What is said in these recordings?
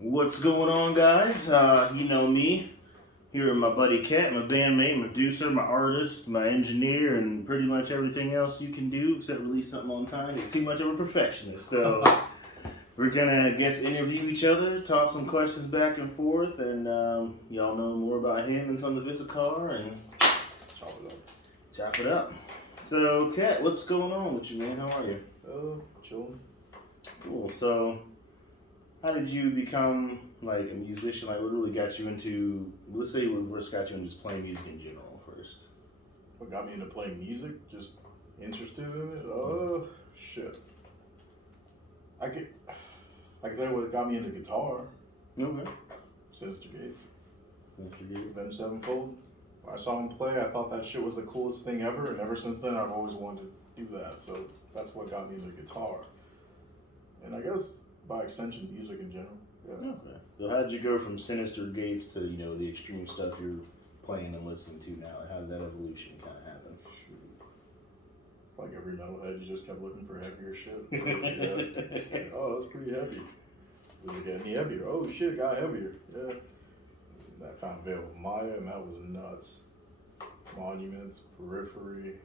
What's going on, guys? You know me. Here with my buddy Cat, my bandmate, my producer, my artist, my engineer, and pretty much everything else you can do except release something on time. It's too much of a perfectionist. So we're gonna interview each other, toss some questions back and forth, and y'all know more about him and some of the Isakar, and chop it up. So, Cat, what's going on with you, man? How are you? Chilling. Cool. So, how did you become like a musician? Like, what really got you into? Let's say what first got you into just playing music in general first. What got me into playing music? Just interested in it? Shit. I can tell you what got me into guitar. Okay. Sinister Gates. Sinister Gates. Avenged Sevenfold. When I saw him play, I thought that shit was the coolest thing ever, and ever since then, I've always wanted to do that. So that's what got me into guitar. And I guess by extension, music in general. Yeah. Okay. So how did you go from Sinister Gates to the extreme stuff you're playing and listening to now? How did that evolution kind of happen? It's like every metalhead, you just kept looking for heavier shit. Yeah. Oh, that's pretty heavy. Did it get any heavier? Oh shit, it got heavier. Yeah. I found Veil of Maya, and that was nuts. Monuments, Periphery,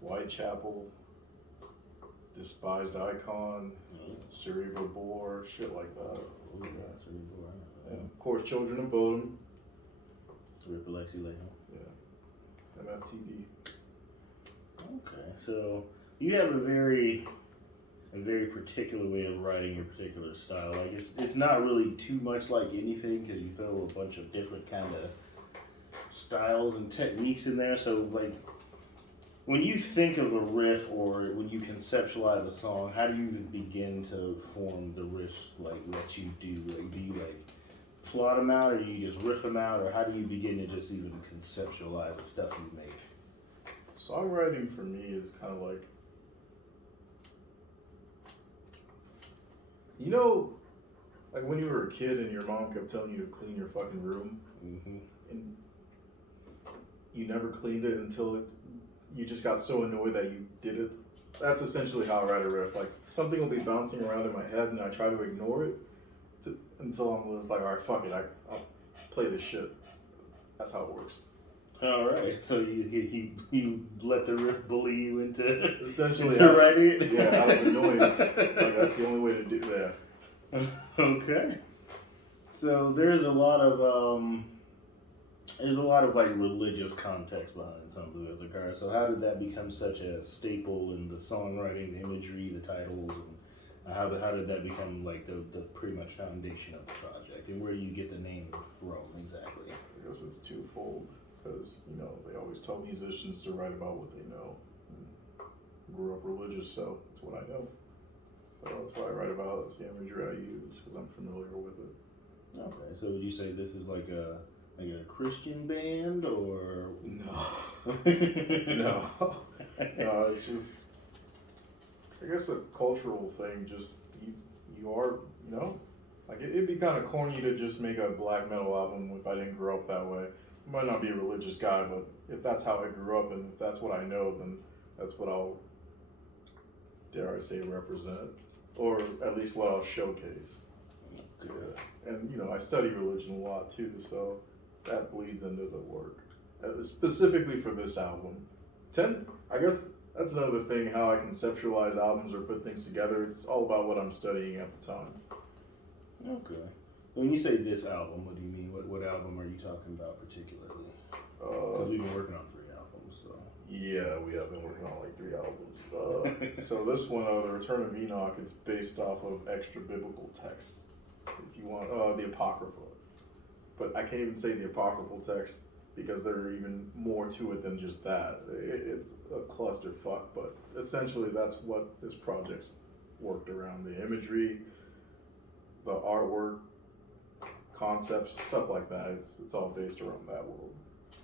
Whitechapel, Despised Icon, Cerebral Bore, shit like that. Oh, yeah, Cerebral Bore. And of course, Children of Bodom. Cerebral Lexi, Yeah. MFTD. Okay, so you have a very particular way of writing your particular style. Like it's not really too much like anything because you throw a bunch of different kind of styles and techniques in there. So like when you think of a riff or when you conceptualize a song, how do you even begin to form the riff like what you do? Like do you like plot them out or do you just riff them out or how do you begin to just even conceptualize the stuff you make? Songwriting for me is kind of like, like when you were a kid and your mom kept telling you to clean your fucking room, and you never cleaned it until you just got so annoyed that you did it. That's essentially how I write a riff. Like something will be bouncing around in my head and I try to ignore it until I'm just like, all right, fuck it, I'll play this shit. That's how it works. All right, so you let the riff bully you into essentially writing it. Yeah, out of annoyance. Like that's the only way to do that. Okay, so there's a lot of like religious context behind some of Isakar. So how did that become such a staple in the songwriting, the imagery, the titles, and how did that become like the pretty much foundation of the project? And where do you get the name from exactly? I guess it's twofold. Because, they always tell musicians to write about what they know. And grew up religious, so that's what I know. So that's what I write about. It's the imagery I use because I'm familiar with it. Okay, so would you say this is like a Christian band or no? No, it's just I guess a cultural thing. Just you are like it'd be kind of corny to just make a black metal album if I didn't grow up that way. I might not be a religious guy, but if that's how I grew up and if that's what I know, then that's what I'll, dare I say, represent. Or at least what I'll showcase. Good. And, I study religion a lot too, so that bleeds into the work. Specifically for this album. I guess that's another thing, how I conceptualize albums or put things together. It's all about what I'm studying at the time. Okay. When you say this album, what do you mean? What album are you talking about particularly? Because we've been working on 3 albums, so. Yeah, we have been working on like 3 albums. So this one, The Return of Enoch, it's based off of extra biblical texts. If you want, the Apocrypha. But I can't even say the apocryphal text because there are even more to it than just that. It's a clusterfuck, but essentially that's what this project's worked around. The imagery, the artwork, concepts, stuff like that. It's all based around that world.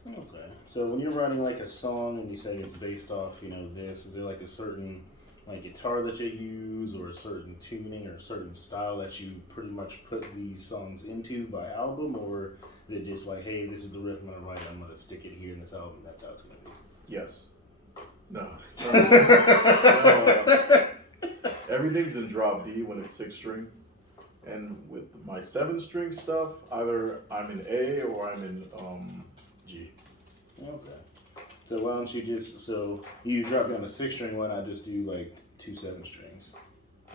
Okay. So when you're writing like a song and you say it's based off, this, is there like a certain like guitar that you use or a certain tuning or a certain style that you pretty much put these songs into by album, or is it just like, hey, this is the riff I'm gonna write, I'm gonna stick it here in this album, that's how it's gonna be? Yes. No. Everything's in drop D when it's 6 string. And with my 7-string stuff, either I'm in A or I'm in G. Okay. So why don't you just, so you drop down a 6-string, why not just do like 2 7-strings? Is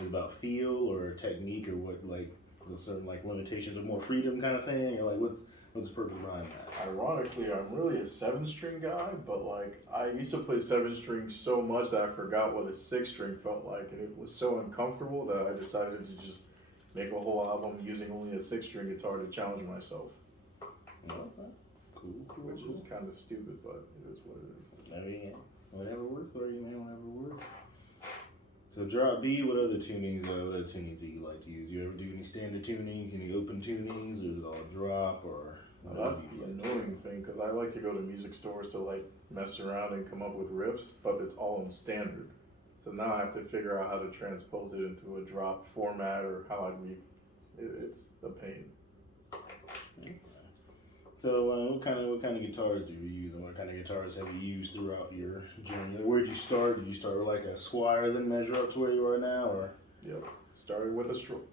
it about feel or technique or what, like the certain like limitations or more freedom kind of thing, or like what's the purpose behind that? Ironically, I'm really a 7-string guy, but like I used to play 7-string so much that I forgot what a 6-string felt like, and it was so uncomfortable that I decided to just make a whole album using only a 6-string guitar to challenge myself. Okay. Cool. Which is kind of stupid, but it is what it is. I mean, whatever works for you, man. Whatever works. So drop B. What other tunings? Do you like to use? You ever do any standard tunings? Any open tunings, or is it all drop? Or Now, that's the annoying thing, because I like to go to music stores to like mess around and come up with riffs, but it's all in standard. So now I have to figure out how to transpose it into a drop format or how I'd read. It's a pain. Okay. So what kind of guitars do you use, and what kind of guitars have you used throughout your journey? Where'd you start? Did you start with like a Squire, then measure up to where you are now, or? Yep. Started with a Stroke.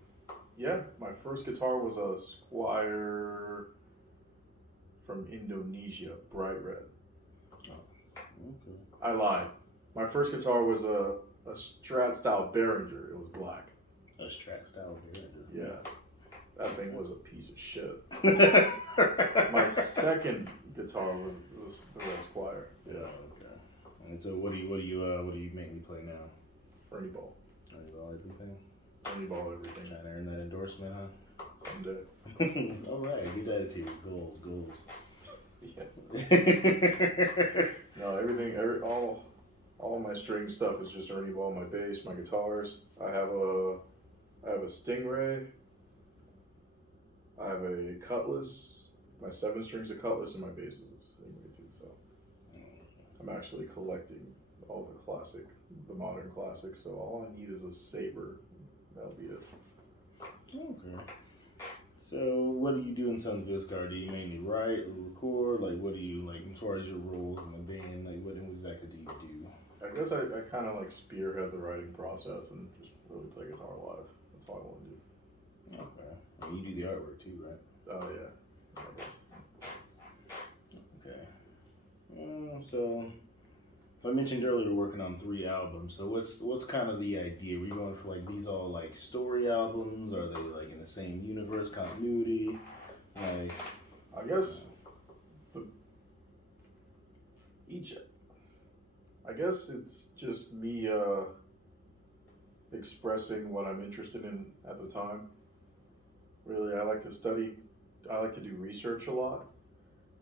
Yeah, my first guitar was a Squire from Indonesia, bright red. Oh, okay. I lied. My first guitar was a Strat style Behringer. It was black. A Strat style Behringer. Yeah. That thing was a piece of shit. My second guitar was the Red Squire. Yeah. Okay. And so what do you mainly play now? Ernie Ball. Ernie Ball, everything. Ernie Ball, everything. Trying to earn that endorsement, huh? Someday. All right, good attitude. Goals. Yeah. No, everything. All my string stuff is just Ernie Ball. My bass, my guitars. I have a Stingray. I have a Cutlass. My 7-string's a Cutlass, and my bass is a Stingray too. So I'm actually collecting all the modern classics. So all I need is a Saber. That'll be it. Okay. So what do you do in Sons of Isakar? Do you mainly write or record? Like what do you like as far as your roles in the band? Like what exactly do you do? I guess I kind of like spearhead the writing process and just really play guitar live. That's all I want to do. Okay. And you do the artwork too, right? Oh yeah. I guess. Okay. So I mentioned earlier working on 3 albums. So what's kind of the idea? Were you going for like these all like story albums? Are they like in the same universe continuity? Like I guess I guess it's just me expressing what I'm interested in at the time. Really, I like to study. I like to do research a lot,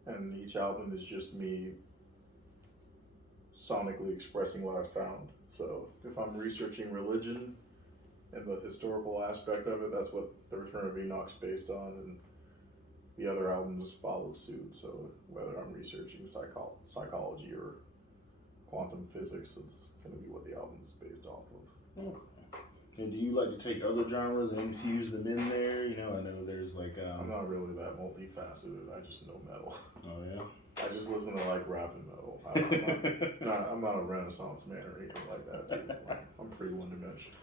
and each album is just me sonically expressing what I've found. So if I'm researching religion and the historical aspect of it, that's what The Return of Enoch's based on, and the other albums follow suit. So whether I'm researching psychology or quantum physics, it's going to be what the album is based off of. oh. And do you like to take other genres and infuse them in there? You know, I know there's like I'm not really that multifaceted. I just know metal. Oh yeah. I just listen to like rap and metal. I'm not a Renaissance man or anything like that. Dude. Like, I'm pretty one-dimensional.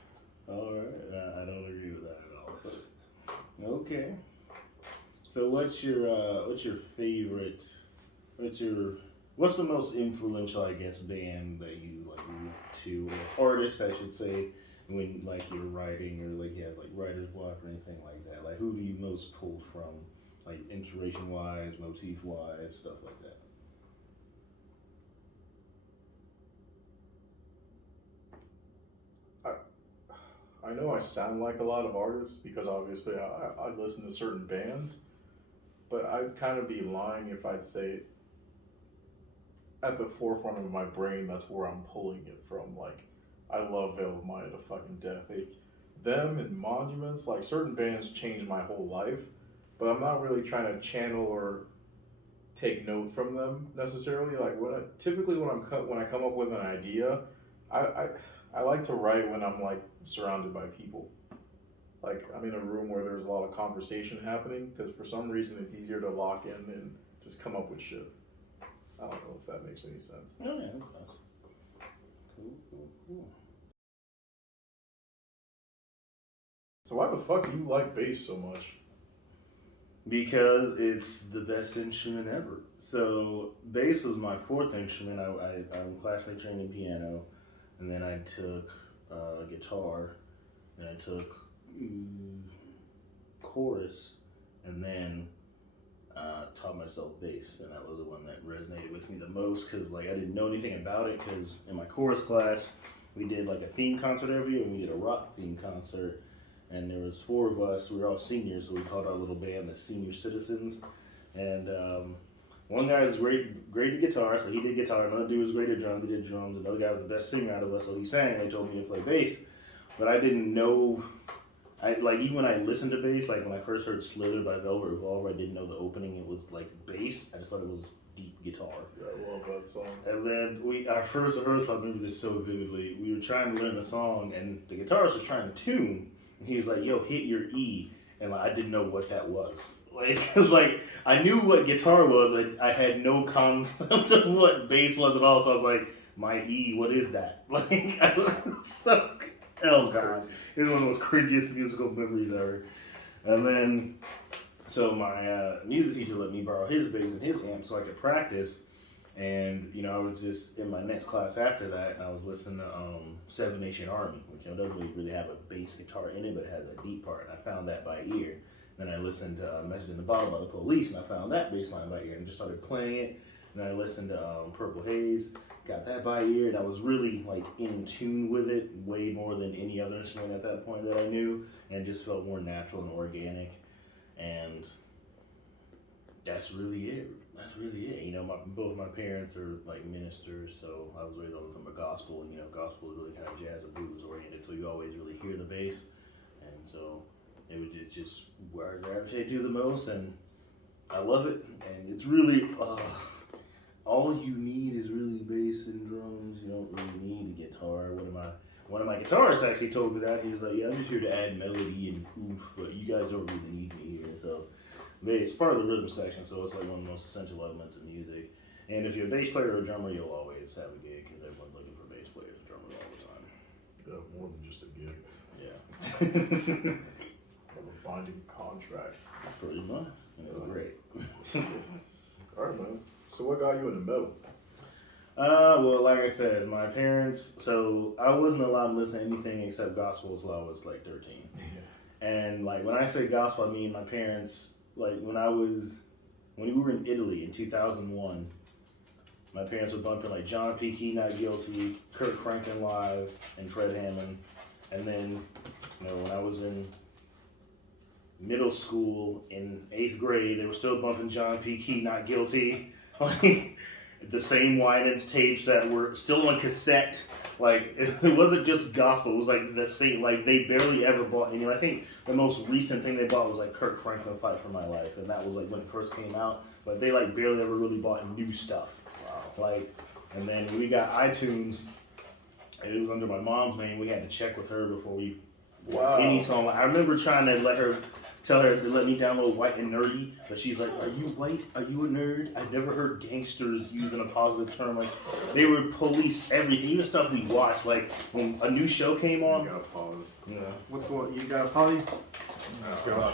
All right, I don't agree with that at all. But, okay. So what's your favorite? What's the most influential, I guess, band that you like to, or artist, I should say, when like you're writing or like you have like writer's block or anything like that? Like who do you most pull from, like inspiration wise, motif wise, stuff like that? I know I sound like a lot of artists because obviously I listen to certain bands, but I'd kind of be lying if I'd say at the forefront of my brain that's where I'm pulling it from. Like, I love Veil of Maya to fucking death. Them and Monuments, like certain bands changed my whole life, but I'm not really trying to channel or take note from them necessarily. Like typically when I come up with an idea, I like to write when I'm like surrounded by people. Like I'm in a room where there's a lot of conversation happening because for some reason it's easier to lock in and just come up with shit. I don't know if that makes any sense. Oh yeah, cool. So why the fuck do you like bass so much? Because it's the best instrument ever. So bass was my fourth instrument. I'm classically trained in piano, and then I took guitar, and I took chorus, and then taught myself bass, and that was the one that resonated with me the most because like I didn't know anything about it. Because in my chorus class, we did like a theme concert every year, and we did a rock theme concert. And there was 4 of us. We were all seniors, so we called our little band the Senior Citizens. And one guy was great at guitar, so he did guitar. Another dude was great at drums. He did drums. Another guy was the best singer out of us, so he sang. They told me to play bass, but I didn't know. Even when I listened to bass, like when I first heard "Slither" by Velvet Revolver, I didn't know the opening. It was like bass. I just thought it was deep guitar. Yeah, I love that song. And then our first rehearsal, I remember this so vividly. We were trying to learn the song, and the guitarist was trying to tune. He was like, "Yo, hit your E," and like I didn't know what that was. Like, cause like I knew what guitar was, but I had no concept of what bass was at all. So I was like, "My E, what is that?" Like, I was so God, it's one of the most cringiest musical memories ever. And then, so my music teacher let me borrow his bass and his amp so I could practice. And, you know, I was just in my next class after that, and I was listening to Seven Nation Army, which, you know, doesn't really have a bass guitar in it, but it has a deep part, and I found that by ear. Then I listened to Message in the Bottle by the Police, and I found that bass line by ear, and just started playing it. And then I listened to Purple Haze, got that by ear, and I was really, like, in tune with it way more than any other instrument at that point that I knew, and it just felt more natural and organic. And that's really it. You know, both my parents are like ministers, so I was raised with them a gospel, and you know, gospel is really kind of jazz and blues oriented, so you always really hear the bass, and so it was just where I gravitate to the most, and I love it, and it's really all you need is really bass and drums. You don't really need a guitar. One of my guitarists actually told me that. He was like, "Yeah, I'm just here to add melody and oomph, but you guys don't really need me here." So it's part of the rhythm section, so it's like one of the most essential elements of music. And if you're a bass player or a drummer, you'll always have a gig because everyone's looking for bass players and drummers all the time. Yeah, more than just a gig. Yeah. Of a binding contract. Pretty much. And it was great. Alright, man. So what got you in the metal? Well, like I said, my parents, so I wasn't allowed to listen to anything except gospel until I was like 13. Yeah. And like when I say gospel, I mean my parents, like when we were in Italy in 2001, my parents were bumping like John P. Key, Not Guilty, Kirk Franklin Live, and Fred Hammond. And then, you know, when I was in middle school in 8th grade, they were still bumping John P. Key, Not Guilty. Like the same Winans tapes that were still on cassette. Like it wasn't just gospel. It was like the same. Like they barely ever bought. You know, I think the most recent thing they bought was like Kirk Franklin "Fight for My Life," and that was like when it first came out. But they like barely ever really bought new stuff. Wow. Like, and then we got iTunes, and it was under my mom's name. We had to check with her before we any song. I remember trying to tell her to let me download White and Nerdy, but she's like, "Are you white? Are you a nerd?" I've never heard gangsters using a positive term. Like, they would police everything, even stuff we watched. Like, when a new show came on. You gotta pause. Yeah. What's going on? You got a potty? Oh, God.